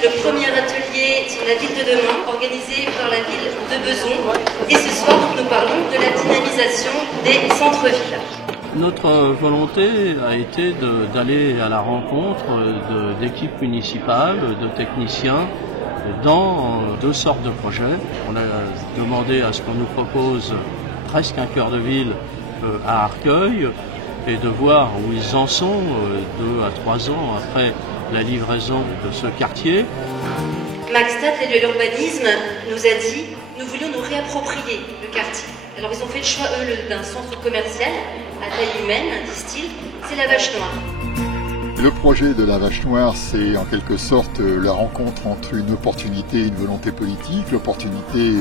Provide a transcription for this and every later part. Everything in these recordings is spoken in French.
c'est le premier atelier sur la ville de demain organisé par la ville de Beson. Et ce soir, nous parlons de la dynamisation des centres-villes. Notre volonté a été d'aller à la rencontre d'équipes municipales, de techniciens, dans deux sortes de projets. On a demandé à ce qu'on nous propose presque un cœur de ville à Arcueil et de voir où ils en sont 2 à 3 ans après la livraison de ce quartier. Max Stadt, de l'urbanisme, nous a dit « Nous voulions nous réapproprier le quartier ». Alors ils ont fait le choix, eux, d'un centre commercial à taille humaine, disent-ils, c'est la Vache Noire. Le projet de la Vache Noire, c'est en quelque sorte la rencontre entre une opportunité et une volonté politique. L'opportunité,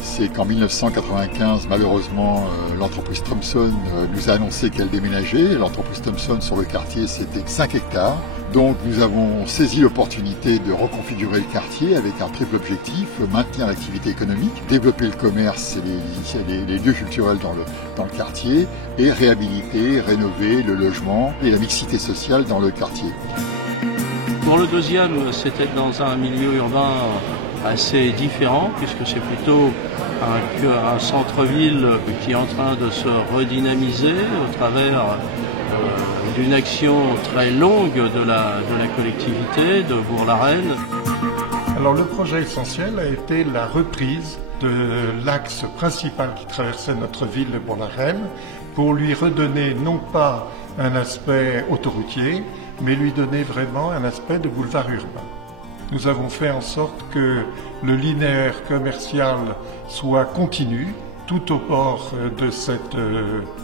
c'est qu'en 1995, malheureusement, l'entreprise Thomson nous a annoncé qu'elle déménageait. L'entreprise Thomson sur le quartier, c'était 5 hectares. Donc nous avons saisi l'opportunité de reconfigurer le quartier avec un triple objectif, maintenir l'activité économique, développer le commerce et les lieux culturels dans le quartier et réhabiliter, rénover le logement et la mixité sociale dans le quartier. Pour le deuxième, c'était dans un milieu urbain assez différent puisque c'est plutôt un centre-ville qui est en train de se redynamiser au travers d'une action très longue de la collectivité de Bourg-la-Reine. Alors le projet essentiel a été la reprise de l'axe principal qui traversait notre ville de Bourg-la-Reine pour lui redonner non pas un aspect autoroutier, mais lui donner vraiment un aspect de boulevard urbain. Nous avons fait en sorte que le linéaire commercial soit continu tout au bord de cette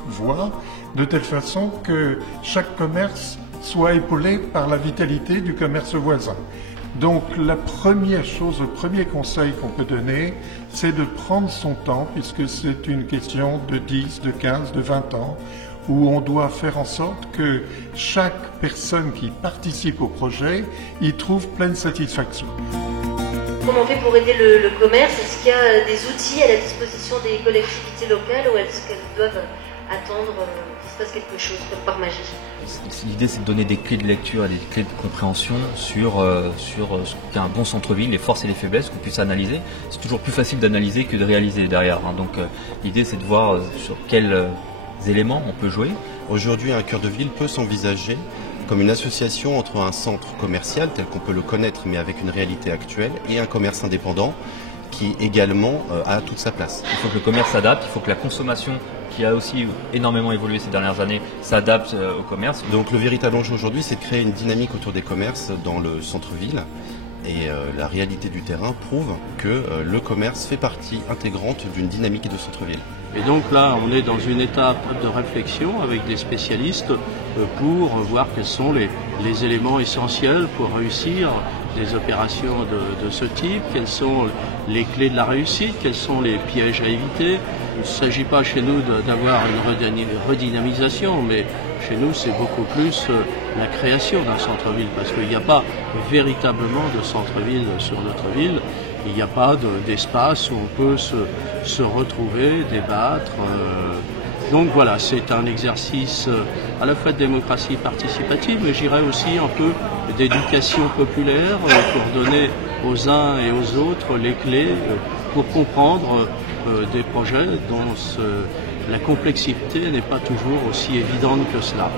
voie, de telle façon que chaque commerce soit épaulé par la vitalité du commerce voisin. Donc la première chose, le premier conseil qu'on peut donner, c'est de prendre son temps, puisque c'est une question de 10, de 15, de 20 ans, où on doit faire en sorte que chaque personne qui participe au projet y trouve pleine satisfaction. Comment on fait pour aider le commerce? Est-ce qu'il y a des outils à la disposition des collectivités locales ou est-ce qu'elles doivent attendre qu'il se passe quelque chose, comme par magie? L'idée, c'est de donner des clés de lecture et des clés de compréhension sur ce qu'est un bon centre-ville, les forces et les faiblesses, qu'on puisse analyser. C'est toujours plus facile d'analyser que de réaliser derrière. Donc l'idée, c'est de voir sur quels éléments on peut jouer. Aujourd'hui, un cœur de ville peut s'envisager comme une association entre un centre commercial tel qu'on peut le connaître mais avec une réalité actuelle et un commerce indépendant qui également a toute sa place. Il faut que le commerce s'adapte, il faut que la consommation, qui a aussi énormément évolué ces dernières années, s'adapte au commerce. Donc le véritable enjeu aujourd'hui, c'est de créer une dynamique autour des commerces dans le centre-ville. Et la réalité du terrain prouve que le commerce fait partie intégrante d'une dynamique de centre-ville. Et donc là, on est dans une étape de réflexion avec des spécialistes pour voir quels sont les éléments essentiels pour réussir des opérations de ce type, quelles sont les clés de la réussite, quels sont les pièges à éviter. Il ne s'agit pas chez nous d'avoir une redynamisation, mais chez nous c'est beaucoup plus la création d'un centre-ville, parce qu'il n'y a pas véritablement de centre-ville sur notre ville. Il n'y a pas d'espace où on peut se retrouver, débattre. Donc voilà, c'est un exercice à la fois de démocratie participative, mais j'irais aussi un peu d'éducation populaire pour donner aux uns et aux autres les clés pour comprendre des projets dont la complexité n'est pas toujours aussi évidente que cela.